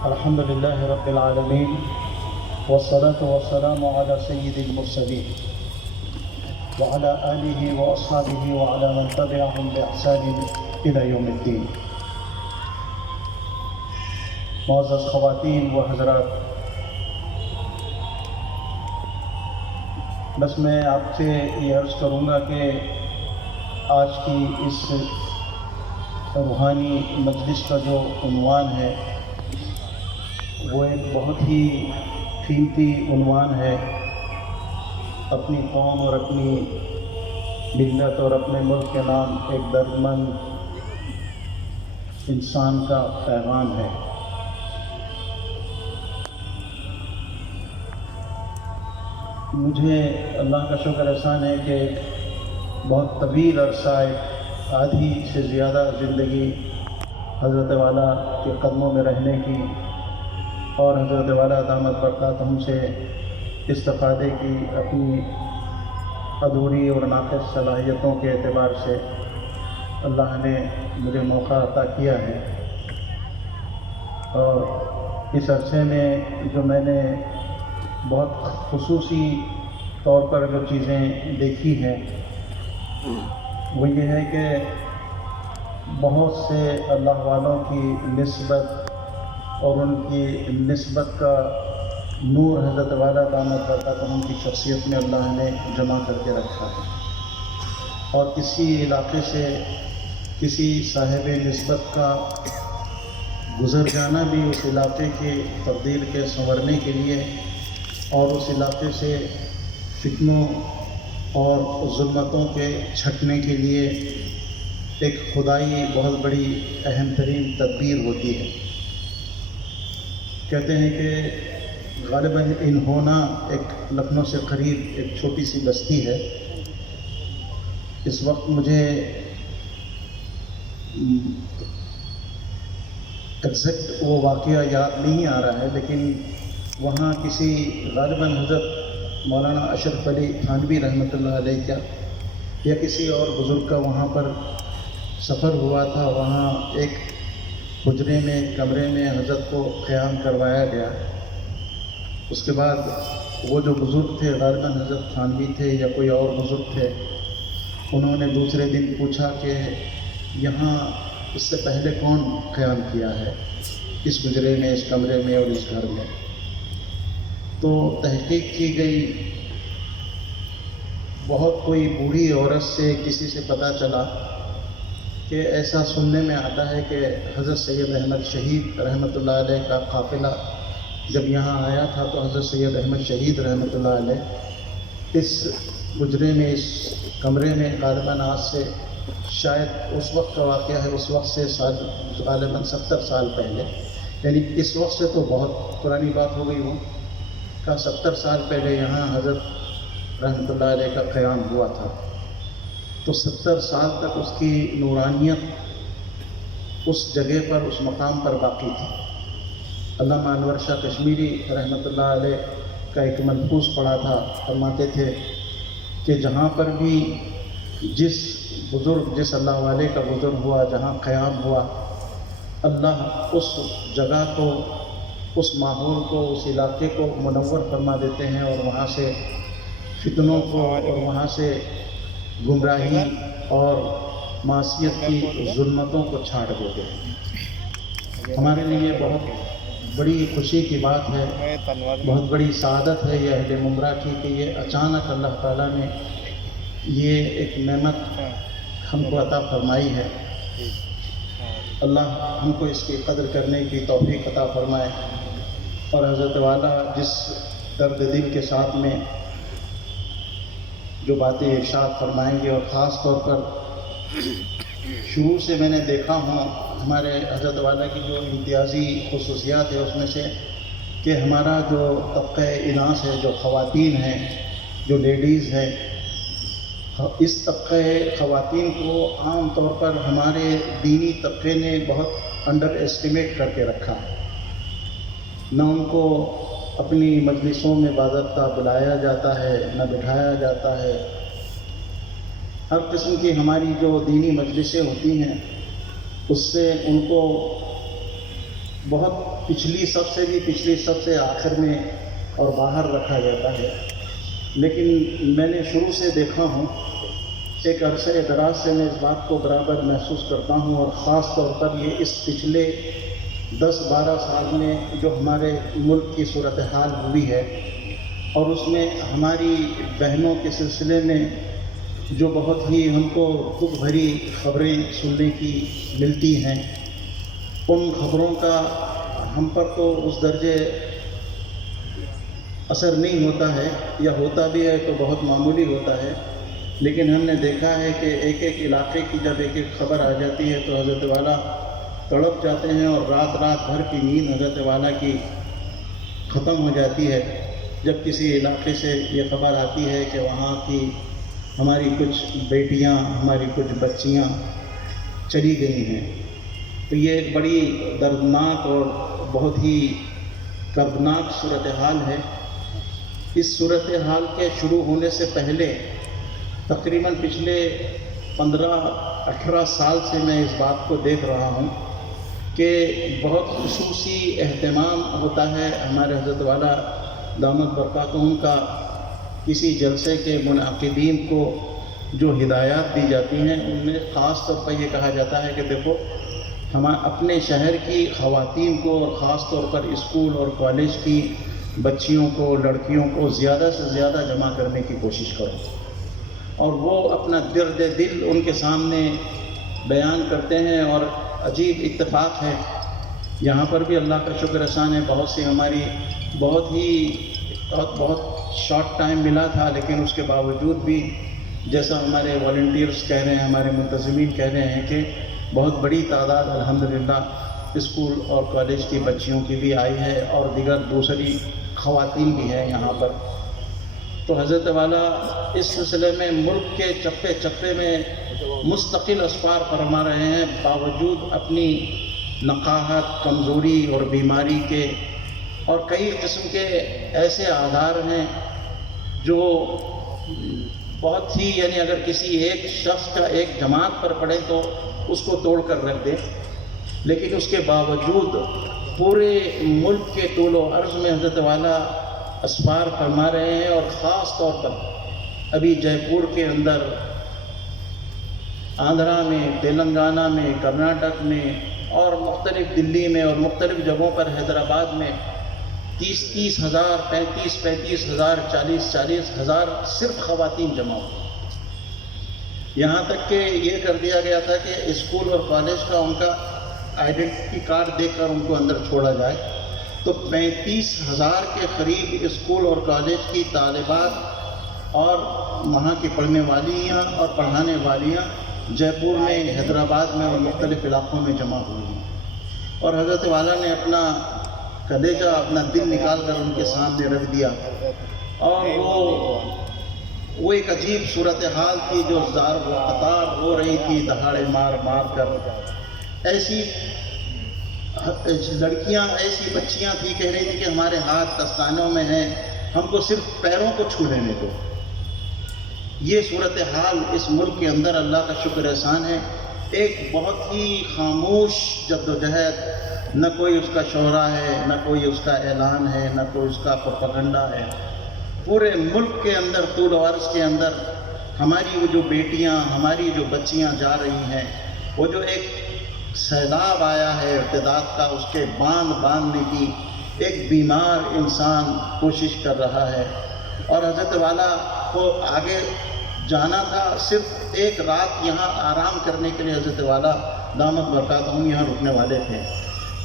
الحمد لله رب العالمين والصلاة والسلام على سيد المرسلين وعلى آله وأصحابه وعلى من تبعهم بإحسان إلى يوم الدين. معزز خواتین و حضرات، بس میں آپ سے یہ عرض کروں گا کہ آج کی اس روحانی مجلس کا جو عنوان ہے وہ ایک بہت ہی قیمتی عنوان ہے. اپنی قوم اور اپنی ملت اور اپنے ملک کے نام ایک دردمند انسان کا پیغام ہے. مجھے اللہ کا شکر احسان ہے کہ بہت طویل عرصہ، آدھی سے زیادہ زندگی حضرت والا کے قدموں میں رہنے کی اور حضرت والا دامت برکاتہم سے استفادے کی اپنی ادھوری اور ناقص صلاحیتوں کے اعتبار سے اللہ نے مجھے موقع عطا کیا ہے. اور اس عرصے میں جو میں نے بہت خصوصی طور پر جو چیزیں دیکھی ہیں وہ یہ ہے کہ بہت سے اللہ والوں کی نسبت اور ان کی نسبت کا نور حضرت والا دامت برکاتہم کی شخصیت میں اللہ نے جمع کر کے رکھا ہے. اور کسی علاقے سے کسی صاحب نسبت کا گزر جانا بھی اس علاقے کی تبدیل کے سنورنے کے لیے اور اس علاقے سے فتنوں اور ظلمتوں کے چھٹنے کے لیے ایک خدائی بہت بڑی اہم ترین تدبیر ہوتی ہے. کہتے ہیں کہ غالباً انہونا ایک لکھنؤ سے قریب ایک چھوٹی سی بستی ہے. اس وقت مجھے ایگزیکٹ وہ واقعہ یاد نہیں آ رہا ہے، لیکن وہاں کسی غالباً حضرت مولانا اشرف علی تھانوی رحمۃ اللہ علیہ کا یا کسی اور بزرگ کا وہاں پر سفر ہوا تھا. وہاں ایک حجرے میں کمرے میں حضرت کو قیام کروایا گیا. اس کے بعد وہ جو بزرگ تھے غالباً حضرت تھانوی تھے یا کوئی اور بزرگ تھے، انہوں نے دوسرے دن پوچھا کہ یہاں اس سے پہلے کون قیام کیا ہے اس حجرے میں، اس کمرے میں اور اس گھر میں. تو تحقیق کی گئی. بہت کوئی بوڑھی عورت سے کسی سے پتہ چلا کہ ایسا سننے میں آتا ہے کہ حضرت سید احمد شہید رحمۃ اللہ علیہ کا قافلہ جب یہاں آیا تھا تو حضرت سید احمد شہید رحمۃ اللہ علیہ اس حجرے میں، اس کمرے میں غالباً آج سے شاید اس وقت کا واقعہ ہے، اس وقت سے غالباً 70 سال پہلے، یعنی اس وقت سے تو بہت پرانی بات ہو گئی، وہ کا 70 سال پہلے یہاں حضرت رحمۃ اللہ علیہ کا قیام ہوا تھا. تو 70 سال تک اس کی نورانیت اس جگہ پر، اس مقام پر باقی تھی. علامہ انور شاہ کشمیری رحمۃ اللہ علیہ کا ایک ملفوظ پڑھا تھا، فرماتے تھے کہ جہاں پر بھی جس بزرگ، جس اللہ والے کا بزرگ ہوا، جہاں قیام ہوا، اللہ اس جگہ کو، اس ماحول کو، اس علاقے کو منور فرما دیتے ہیں اور وہاں سے فتنوں کو اور وہاں سے گمراہی اور معصیت کی ظلمتوں کو چھاڑ دیتے ہیں. ہمارے لیے یہ بہت بڑی خوشی کی بات ہے، بہت بڑی سعادت ہے یہ اہل ممبرا کی کہ یہ اچانک اللہ تعالیٰ نے یہ ایک نعمت ہم کو عطا فرمائی ہے. اللہ ہم کو اس کی قدر کرنے کی توفیق عطا فرمائے. اور حضرت والا جس درد دل کے ساتھ میں جو باتیں ارشاد فرمائیں گے، اور خاص طور پر شروع سے میں نے دیکھا ہوں ہمارے حضرت والا کی جو امتیازی خصوصیات ہے اس میں سے کہ ہمارا جو طبقہ اناث ہے، جو خواتین ہیں، جو لیڈیز ہیں، اس طبقہ خواتین کو عام طور پر ہمارے دینی طبقے نے بہت انڈر ایسٹیمیٹ کر کے رکھا ہے. نہ ان کو اپنی مجلسوں میں باضابطہ بلایا جاتا ہے، نہ بٹھایا جاتا ہے. ہر قسم کی ہماری جو دینی مجلسیں ہوتی ہیں اس سے ان کو بہت پچھلی صف سے بھی پچھلی صف سے آخر میں اور باہر رکھا جاتا ہے، لیکن میں نے شروع سے دیکھا ہوں، ایک عرصہ دراز سے میں اس بات کو برابر محسوس کرتا ہوں، اور خاص طور پر یہ اس پچھلے 10-12 سال میں جو ہمارے ملک کی صورتحال ہوئی ہے، اور اس میں ہماری بہنوں کے سلسلے میں جو بہت ہی ہم کو دکھ بھری خبریں سننے کی ملتی ہیں، ان خبروں کا ہم پر تو اس درجے اثر نہیں ہوتا ہے، یا ہوتا بھی ہے تو بہت معمولی ہوتا ہے، لیکن ہم نے دیکھا ہے کہ ایک ایک علاقے کی جب ایک ایک خبر آ جاتی ہے تو حضرت والا تڑپ جاتے ہیں، اور رات بھر کی نیند حضرت والا کی ختم ہو جاتی ہے جب کسی علاقے سے یہ خبر آتی ہے کہ وہاں کی ہماری کچھ بیٹیاں، ہماری کچھ بچیاں چلی گئی ہیں۔ تو یہ ایک بڑی دردناک اور بہت ہی کردناک صورتحال ہے۔ اس صورتحال کے شروع ہونے سے پہلے تقریباً پچھلے 15-18 سال سے میں اس بات کو دیکھ رہا ہوں کہ بہت خصوصی اہتمام ہوتا ہے ہمارے حضرت والا دامت برکاتہم کا، کسی جلسے کے منعقدین کو جو ہدایات دی جاتی ہیں ان میں خاص طور پر یہ کہا جاتا ہے کہ دیکھو، ہم اپنے شہر کی خواتین کو اور خاص طور پر اسکول اور کالج کی بچیوں کو، لڑکیوں کو زیادہ سے زیادہ جمع کرنے کی کوشش کرو، اور وہ اپنا درد دل ان کے سامنے بیان کرتے ہیں۔ اور عجیب اتفاق ہے، یہاں پر بھی اللہ کا شکر احسان ہے، بہت سی ہماری بہت شارٹ ٹائم ملا تھا، لیکن اس کے باوجود بھی جیسا ہمارے والنٹیئرز کہہ رہے ہیں، ہمارے منتظمین کہہ رہے ہیں کہ بہت بڑی تعداد الحمدللہ اسکول اور کالج کی بچیوں کی بھی آئی ہے، اور دیگر دوسری خواتین بھی ہیں یہاں پر۔ تو حضرت والا اس سلسلے میں ملک کے چپے چپے میں مستقل اسفار فرما رہے ہیں، باوجود اپنی نقاہت، کمزوری اور بیماری کے، اور کئی قسم کے ایسے آدھار ہیں جو بہت ہی، یعنی اگر کسی ایک شخص کا ایک جماعت پر پڑے تو اس کو توڑ کر رکھ دے، لیکن اس کے باوجود پورے ملک کے طول و عرض میں حضرت والا اسفار فرما رہے ہیں، اور خاص طور پر ابھی جے پور کے اندر، آندھرا میں، تلنگانہ میں، کرناٹک میں، اور مختلف دلی میں اور مختلف جگہوں پر، حیدرآباد میں 30 ہزار، 35 ہزار، 40 ہزار صرف خواتین جمع ہوئی۔ یہاں تک کہ یہ کر دیا گیا تھا کہ اسکول اور کالج کا ان کا آئیڈینٹی کارڈ دے کر ان کو اندر چھوڑا جائے، تو 35 ہزار کے قریب اسکول اور کالج کی طالبات اور وہاں کی پڑھنے والیاں اور پڑھانے والیاں جے پور میں، حیدرآباد میں اور مختلف علاقوں میں جمع ہوئی ہیں، اور حضرت والا نے اپنا کلیجہ، اپنا دل نکال کر ان کے سامنے رکھ دیا، اور وہ ایک عجیب صورتحال تھی جو زار و قطار ہو رہی تھی، دہاڑے مار مار کر۔ ایسی لڑکیاں، ایسی بچیاں تھیں، کہہ رہی تھی کہ ہمارے ہاتھ دستانوں میں ہیں، ہم کو صرف پیروں کو چھو لینے دو۔ یہ صورتحال اس ملک کے اندر، اللہ کا شکر احسان ہے، ایک بہت ہی خاموش جدوجہد، نہ کوئی اس کا شعرا ہے، نہ کوئی اس کا اعلان ہے، نہ کوئی اس کا پروپیگنڈا ہے۔ پورے ملک کے اندر، طول و عرض کے اندر، ہماری وہ جو بیٹیاں، ہماری جو بچیاں جا رہی ہیں، وہ جو ایک سیلاب آیا ہے ارتداد کا، اس کے باندھنے کی ایک بیمار انسان کوشش کر رہا ہے، اور حضرت والا کو آگے جانا تھا، صرف ایک رات یہاں آرام کرنے کے لیے حضرت والا دامت برکاتہم یہاں رکنے والے تھے،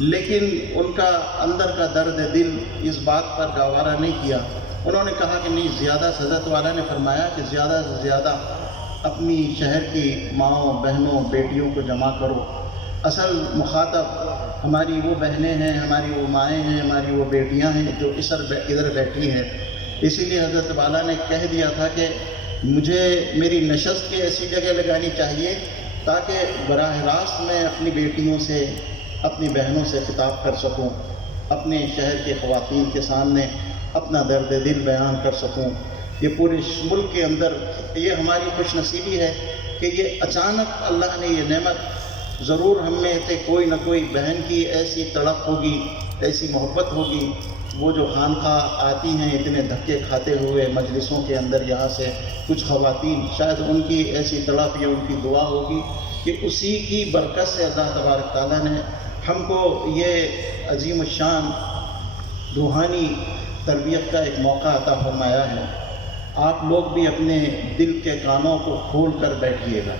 لیکن ان کا اندر کا درد دل اس بات پر گوارا نہیں کیا۔ انہوں نے کہا کہ نہیں، زیادہ سے، حضرت والا نے فرمایا کہ زیادہ سے زیادہ اپنی شہر کی ماؤں، بہنوں، بیٹیوں کو جمع کرو۔ اصل مخاطب ہماری وہ بہنیں ہیں، ہماری وہ مائیں ہیں، ہماری وہ بیٹیاں ہیں جو ادھر بیٹھی ہیں۔ اسی لیے حضرت والا نے کہہ دیا تھا کہ مجھے میری نشست کی ایسی جگہ لگانی چاہیے تاکہ براہ راست میں اپنی بیٹیوں سے، اپنی بہنوں سے خطاب کر سکوں، اپنے شہر کے خواتین کے سامنے اپنا درد دل بیان کر سکوں۔ یہ پورے ملک کے اندر یہ ہماری خوش نصیبی ہے کہ یہ اچانک اللہ نے یہ نعمت ضرور ہم میں سے کوئی نہ کوئی بہن کی ایسی تڑپ ہوگی، ایسی محبت ہوگی، وہ جو خانقاہ آتی ہیں اتنے دھکے کھاتے ہوئے مجلسوں کے اندر، یہاں سے کچھ خواتین، شاید ان کی ایسی تڑپ یا ان کی دعا ہوگی کہ اسی کی برکت سے اللہ تبارک تعالیٰ نے ہم کو یہ عظیم الشان روحانی تربیت کا ایک موقع عطا فرمایا ہے۔ آپ لوگ بھی اپنے دل کے کانوں کو کھول کر بیٹھیے گا۔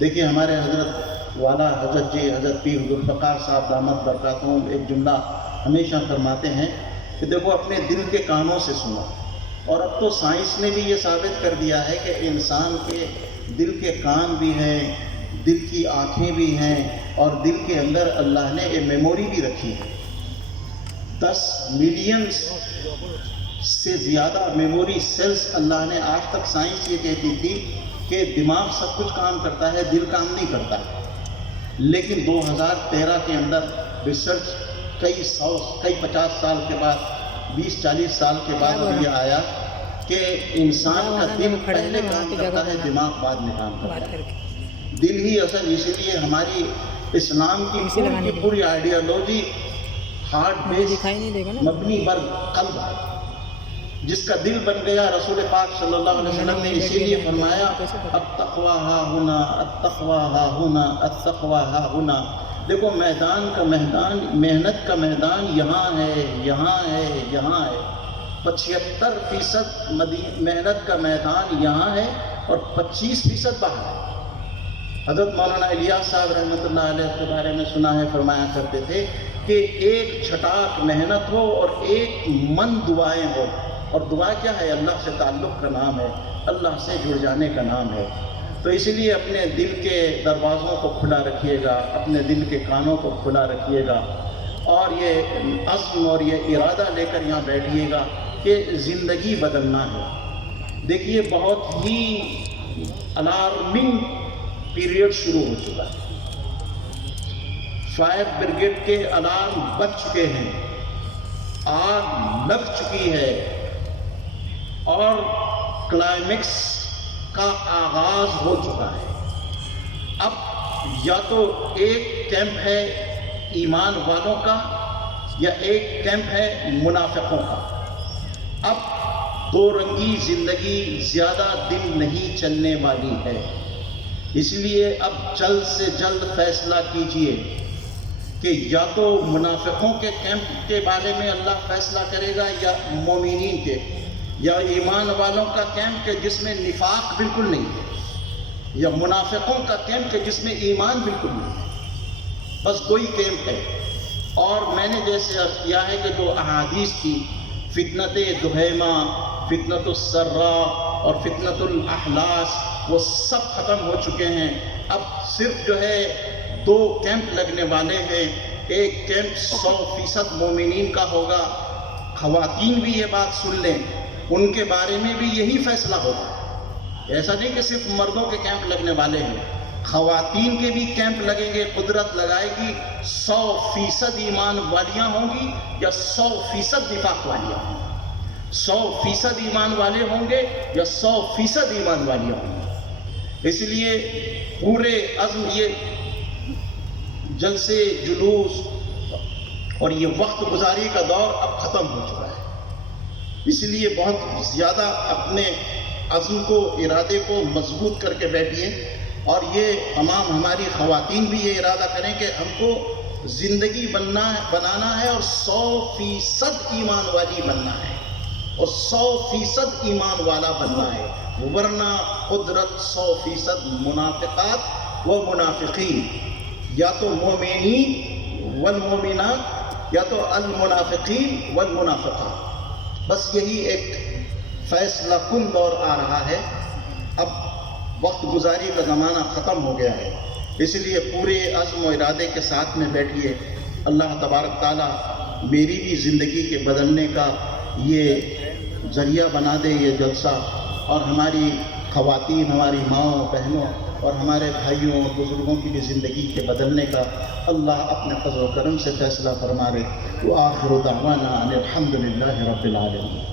دیکھیے ہمارے حضرت والا حضرت جی حضرت پیر عبدالفقار صاحب دامت برکاتہم ایک جملہ ہمیشہ فرماتے ہیں کہ دیکھو اپنے دل کے کانوں سے سنو، اور اب تو سائنس نے بھی یہ ثابت کر دیا ہے کہ انسان کے دل کے کان بھی ہیں، دل کی آنکھیں بھی ہیں، اور دل کے اندر اللہ نے ایک میموری بھی رکھی ہے۔ 10 ملین سے زیادہ میموری سیلز اللہ نے، آج تک سائنس یہ کہتی تھی کہ دماغ سب کچھ کام کرتا ہے، دل کام نہیں کرتا، لیکن 2013 کے اندر ریسرچ کئی 50 سال کے بعد، 20-40 سال کے بعد یہ آیا کہ انسان کا دل پہلے کام کرتا ہے، دماغ بعد میں کام کرتا ہے۔ دل ہی اصل، اسی لیے ہماری اسلام کی پوری آئیڈیالوجی ہارٹ بیس مبنی بر قلب ہے۔ جس کا دل بن گیا، رسول پاک صلی اللہ علیہ وسلم نے اسی لیے فرمایا التقویٰ ہا ہنا، التقویٰ ہا ہنا، التقویٰ ہا ہنا۔ دیکھو میدان کا میدان، محنت کا میدان یہاں ہے، یہاں ہے، یہاں ہے۔ 75% محنت کا میدان یہاں ہے اور 25% باہر ہے۔ حضرت مولانا الیاس صاحب رحمۃ اللہ علیہ کے بارے میں سنا ہے، فرمایا کرتے تھے کہ ایک چھٹاک محنت ہو اور ایک من دعائیں ہو، اور دعا کیا ہے؟ اللہ سے تعلق کا نام ہے، اللہ سے جڑ جانے کا نام ہے۔ تو اسی لیے اپنے دل کے دروازوں کو کھلا رکھیے گا، اپنے دل کے کانوں کو کھلا رکھیے گا، اور یہ عزم اور یہ ارادہ لے کر یہاں بیٹھیے گا کہ زندگی بدلنا ہے۔ دیکھیے بہت ہی الارمنگ پیریڈ شروع ہو چکا ہے۔ فائر بریگیڈ کے الارم بج چکے ہیں، آگ لگ چکی ہے، اور کلائمیکس کا آغاز ہو چکا ہے۔ اب یا تو ایک کیمپ ہے ایمان والوں کا، یا ایک کیمپ ہے منافقوں کا۔ اب دو رنگی زندگی زیادہ دن نہیں چلنے والی ہے، اس لیے اب جلد سے جلد فیصلہ کیجئے کہ یا تو منافقوں کے کیمپ کے بارے میں اللہ فیصلہ کرے گا، یا مومنین کے، یا ایمان والوں کا کیمپ کہ جس میں نفاق بالکل نہیں ہے، یا منافقوں کا کیمپ کہ جس میں ایمان بالکل نہیں ہے۔ بس کوئی کیمپ ہے۔ اور میں نے جیسے عرض کیا ہے کہ جو احادیث تھی، فتنت دہیمہ، فتنت السرا اور فتنت الاحلاس، وہ سب ختم ہو چکے ہیں۔ اب صرف جو ہے 2 کیمپ لگنے والے ہیں۔ ایک کیمپ 100% مومنین کا ہوگا۔ خواتین بھی یہ بات سن لیں، ان کے بارے میں بھی یہی فیصلہ ہوگا۔ ایسا نہیں کہ صرف مردوں کے کیمپ لگنے والے ہیں، خواتین کے بھی کیمپ لگیں گے۔ قدرت لگائے گی 100% ایمان والیاں ہوں گی یا 100% نفاق والیاں ہوں گی، 100% ایمان والے ہوں گے یا 100% ایمان والیاں ہوں گی۔ اس لیے پورے عزم، یہ جلسے جلوس اور یہ وقت گزاری کا دور اب ختم ہو چکا ہے۔ اس لیے بہت زیادہ اپنے عزم کو، ارادے کو مضبوط کر کے بیٹھیے، اور یہ تمام ہماری خواتین بھی یہ ارادہ کریں کہ ہم کو زندگی بنانا ہے، اور 100% ایمان والی بننا ہے، اور 100% ایمان والا بننا ہے، ورنہ قدرت 100% منافقات و منافقین، یا تو مومنین والمومنات، یا تو المنافقین والمنافقات۔ بس یہی ایک فیصلہ کن دور آ رہا ہے۔ اب وقت گزاری کا زمانہ ختم ہو گیا ہے، اس لیے پورے عزم و ارادے کے ساتھ میں بیٹھیے۔ اللہ تبارک تعالیٰ میری بھی زندگی کے بدلنے کا یہ ذریعہ بنا دے یہ جلسہ، اور ہماری خواتین، ہماری ماؤں بہنوں اور ہمارے بھائیوں اور بزرگوں کی بھی زندگی کے بدلنے کا اللہ اپنے فضل و کرم سے فیصلہ فرما دے۔ وآخر دعوانا ان الحمد للہ رب العالمین۔